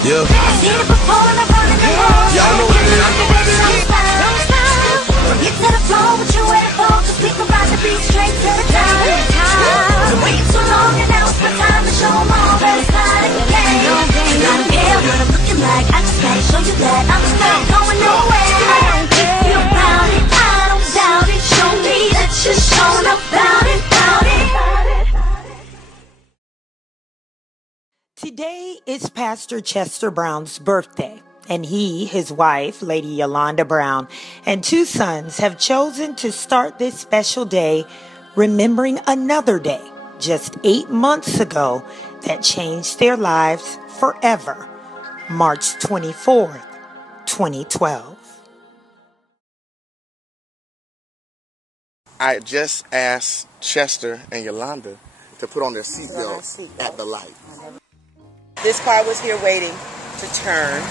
Yeah. Y'all know what it is. Get to the floor with your way for, cause we can ride the beat straight to the top. So wait so long and now it's the time to show them all that it's not a game. You don't care what I'm looking like, I just gotta show you that I'm still going nowhere. You about it, I don't doubt it, show me that you're showing about it, about it. Today is Pastor Chester Brown's birthday, and he, his wife, Lady Yolanda Brown, and 2 sons have chosen to start this special day remembering another day just 8 months ago that changed their lives forever, March 24th, 2012. I just asked Chester and Yolanda to put on their seatbelts at the light. This car was here waiting to turn.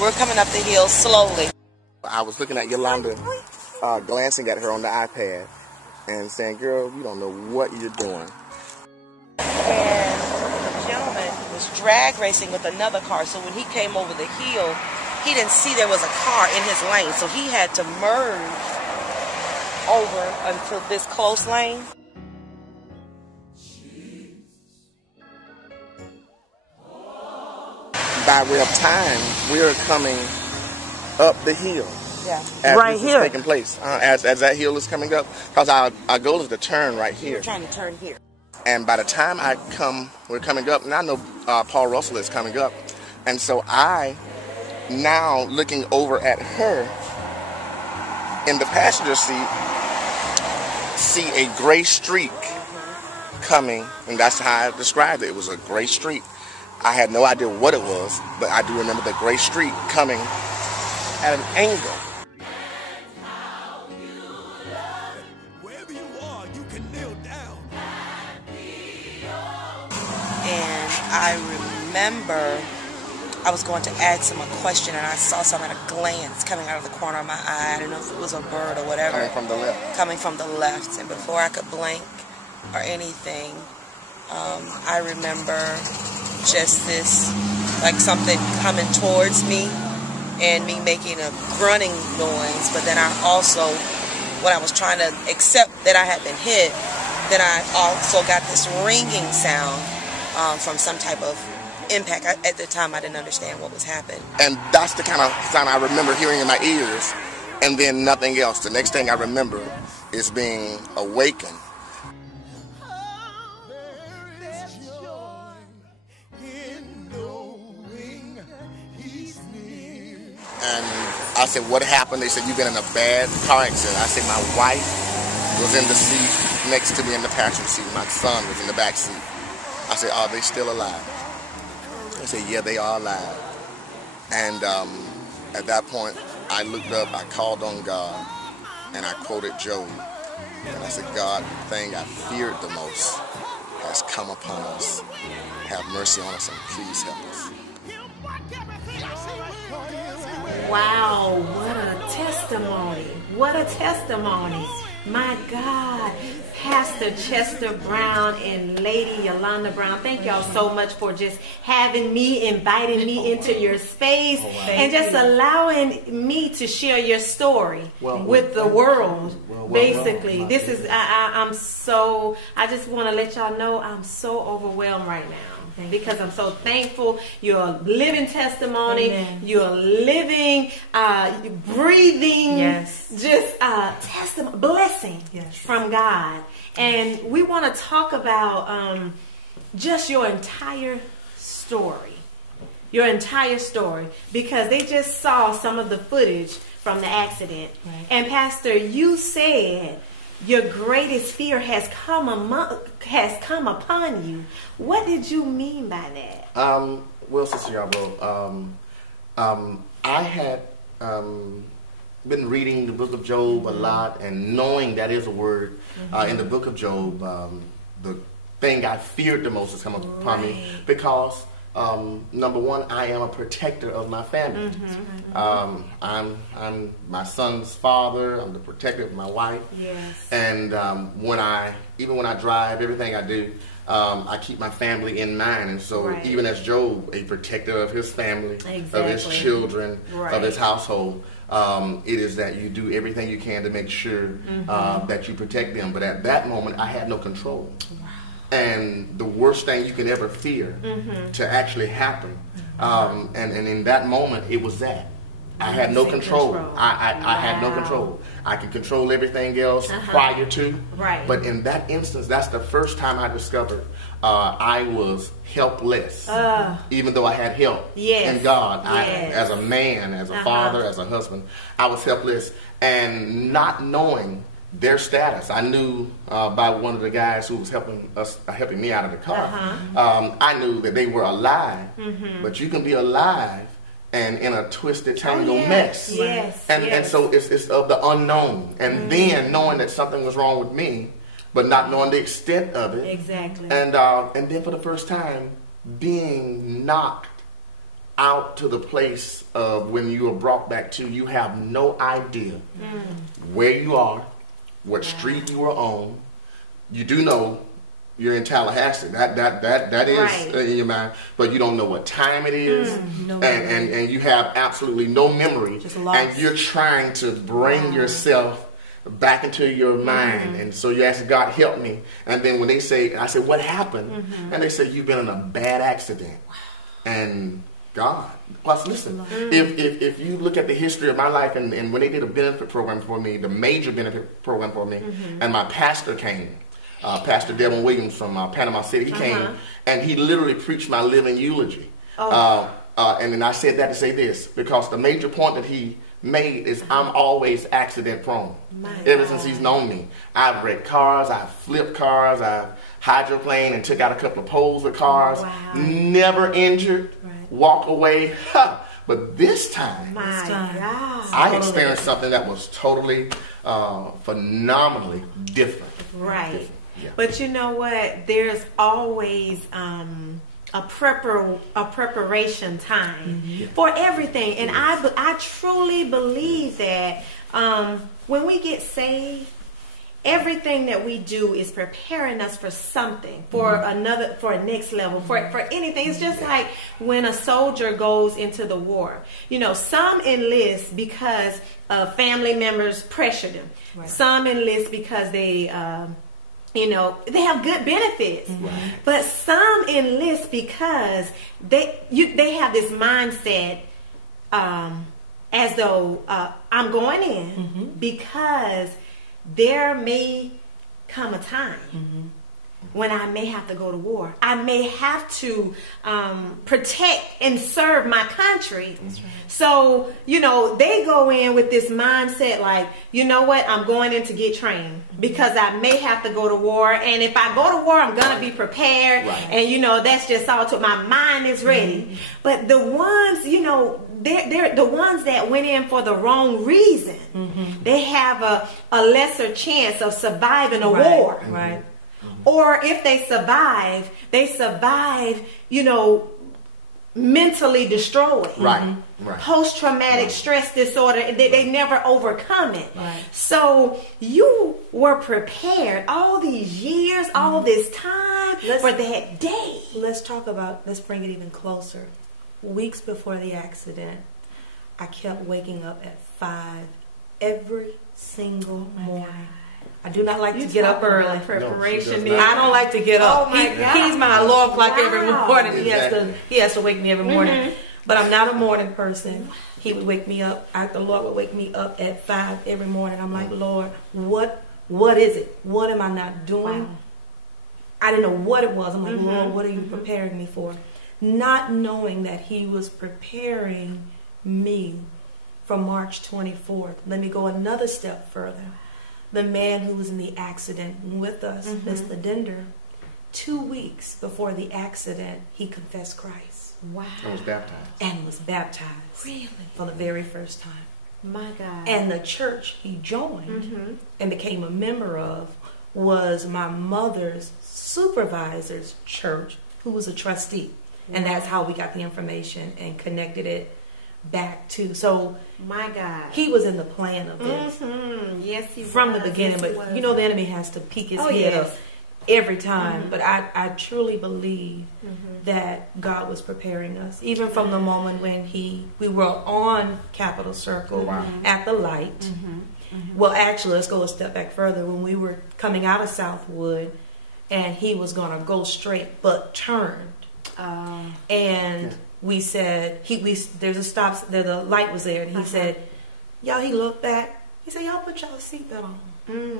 We're coming up the hill slowly. I was looking at Yolanda, glancing at her on the iPad, and saying, "Girl, you don't know what you're doing." And the gentleman was drag racing with another car, so when he came over the hill, he didn't see there was a car in his lane, so he had to merge over until this close lane. By way of time, we're coming up the hill. Yeah. As right this here. is taking place. As that hill is coming up, because our goal is to turn right here. We're trying to turn here. And by the time we're coming up, and I know Paul Russell is coming up, and so I, now looking over at her in the passenger seat, see a gray streak coming, and that's how I described it. It was a gray streak. I had no idea what it was, but I do remember the gray streak coming at an angle. And I remember I was going to ask him a question, and I saw something at a glance coming out of the corner of my eye. I don't know if it was a bird or whatever. Coming from the left. Coming from the left. And before I could blink or anything, I remember just this, like something coming towards me and me making a grunting noise. But then I also, when I was trying to accept that I had been hit, then I also got this ringing sound from some type of impact. At the time, I didn't understand what was happening. And that's the kind of sound I remember hearing in my ears, and then nothing else. The next thing I remember is being awakened. And I said, "What happened?" They said, "You've been in a bad car accident." I said, "My wife was in the seat next to me in the passenger seat. My son was in the back seat." I said, "Are they still alive?" They said, "Yeah, they are alive." And at that point, I looked up, I called on God, and I quoted Job. And I said, "God, the thing I feared the most has come upon us. Have mercy on us and please help us." Wow, what a testimony. What a testimony. My God. Pastor Chester Brown and Lady Yolanda Brown, thank y'all so much for just having me, inviting me into your space, and just allowing me to share your story with the world. Basically, this is, I just want to let y'all know I'm so overwhelmed right now. Because I'm so thankful. You're a living testimony. Amen. You're living, breathing, just testimony, blessing from God. And we want to talk about just your entire story. Your entire story. Because they just saw some of the footage from the accident. Right. And Pastor, you said your greatest fear has come upon you. What did you mean by that? Well, Sister Yarborough, I had been reading the book of Job a lot, and knowing that is a word in the book of Job, the thing I feared the most has come upon me because number one, I am a protector of my family. I'm my son's father. I'm the protector of my wife. And when I drive, everything I do, I keep my family in mind. And so even as Job, a protector of his family, of his children, of his household, it is that you do everything you can to make sure that you protect them. But at that moment, I had no control. And the worst thing you can ever fear to actually happen. And in that moment, it was that. I had no control. I had no control. I could control everything else prior to. But in that instance, that's the first time I discovered I was helpless. Even though I had help in God. As a man, as a father, as a husband, I was helpless. And not knowing their status, I knew by one of the guys who was helping me out of the car. I knew that they were alive. But you can be alive and in a twisted tangle mess. And so it's of the unknown. And then knowing that something was wrong with me, but not knowing the extent of it. And then for the first time, being knocked out to the place of when you are brought back to, you have no idea where you are, what street you are on. You do know you're in Tallahassee. That is in your mind, but you don't know what time it is, and you have absolutely no memory, and you're trying to bring yourself back into your mind. And so you ask God, help me. And then when I say, what happened? And they say, you've been in a bad accident. And God, plus listen, if you look at the history of my life, and when they did a benefit program for me, the major benefit program for me, and my pastor came, Pastor Devin Williams from Panama City, he came and he literally preached my living eulogy. And then I said that to say this, because the major point that he made is I'm always accident prone. Ever since he's known me, I've wrecked cars, I've flipped cars, I've hydroplaned and took out a couple of poles with cars, never injured, walk away. But this time, I experienced something that was totally, phenomenally different. But you know what? There's always a preparation time for everything, and I truly believe that when we get saved, everything that we do is preparing us for something, for a next level, for anything. It's just like when a soldier goes into the war. You know, some enlist because family members pressure them. Some enlist because they they have good benefits. But some enlist because they have this mindset as though I'm going in because there may come a time when I may have to go to war. I may have to protect and serve my country. So, they go in with this mindset like, you know what, I'm going in to get trained because I may have to go to war. And if I go to war, I'm going to be prepared. And, that's just all to my mind is ready. But the ones, they're the ones that went in for the wrong reason. They have a lesser chance of surviving a war. Or if they survive, mentally destroyed. Post-traumatic stress disorder, they never overcome it. So you were prepared all these years, all this time for that day. Let's bring it even closer. Weeks before the accident, I kept waking up at 5 every single morning. I do not like to get up early. Preparation. I don't like to get up. Oh my God. He's my alarm clock every morning. He has to wake me every morning. But I'm not a morning person. He would wake me up. The Lord would wake me up at 5 every morning. I'm like, Lord, what is it? What am I not doing? I didn't know what it was. I'm like, Lord, what are you preparing me for? Not knowing that He was preparing me for March 24th. Let me go another step further. The man who was in the accident with us, Mr. Dender, 2 weeks before the accident, he confessed Christ. And was baptized. Really? For the very first time. My God. And the church he joined and became a member of was my mother's supervisor's church, who was a trustee. And that's how we got the information and connected it back to. So my God, He was in the plan of this. Yes, He from was. the beginning. But the enemy has to peek his head up every time. But I truly believe that God was preparing us, even from the moment when we were on Capitol Circle at the light. Well, actually, let's go a step back further. When we were coming out of Southwood, and he was going to go straight, but turned. And we said, there's a stop, the light was there, and he said, y'all, he looked back, he said, y'all put y'all seatbelt on. He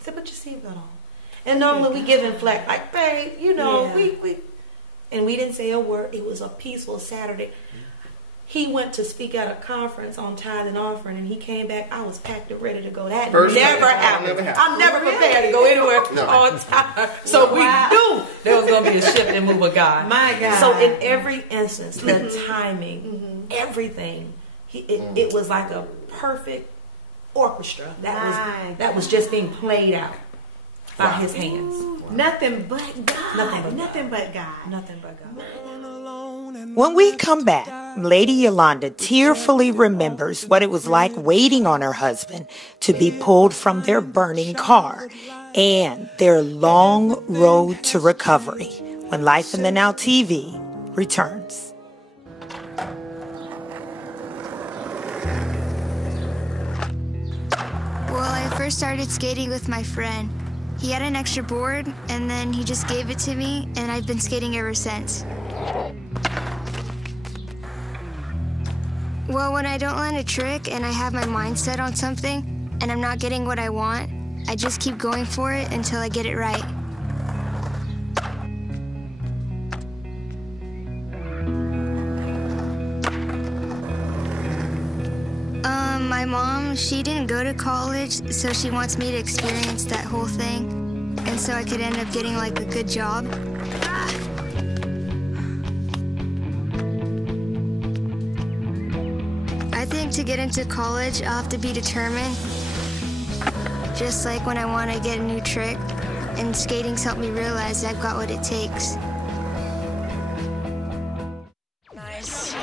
said, put your seatbelt on. And normally we give him flack, like, babe, you know, and we didn't say a word. It was a peaceful Saturday. He went to speak at a conference on tithe and offering, and he came back. I was packed and ready to go. That never happened. I'm never prepared to go anywhere on time. So we knew there was going to be a shift and move of God. My God. So in every instance, the timing, everything, it was like a perfect orchestra that was just being played out by His hands. Nothing but God. Nothing but God. When we come back, Lady Yolanda tearfully remembers what it was like waiting on her husband to be pulled from their burning car and their long road to recovery when Life in the Now TV returns. Well, I first started skating with my friend. He had an extra board, and then he just gave it to me, and I've been skating ever since. Well, when I don't land a trick and I have my mind set on something and I'm not getting what I want, I just keep going for it until I get it right. My mom, she didn't go to college, so she wants me to experience that whole thing, and so I could end up getting like a good job. I think to get into college, I'll have to be determined. Just like when I want to get a new trick, and skating's helped me realize I've got what it takes. Nice.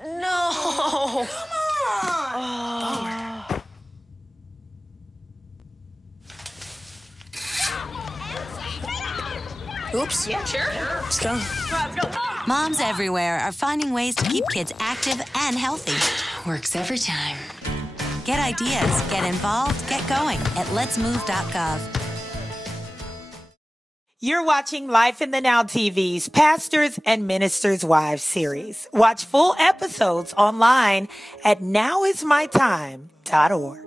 No. Oops. Yeah, sure. Let's go. Moms everywhere are finding ways to keep kids active and healthy. Works every time. Get ideas, get involved, get going at letsmove.gov. You're watching Life in the Now TV's Pastors and Ministers' Wives series. Watch full episodes online at nowismytime.org.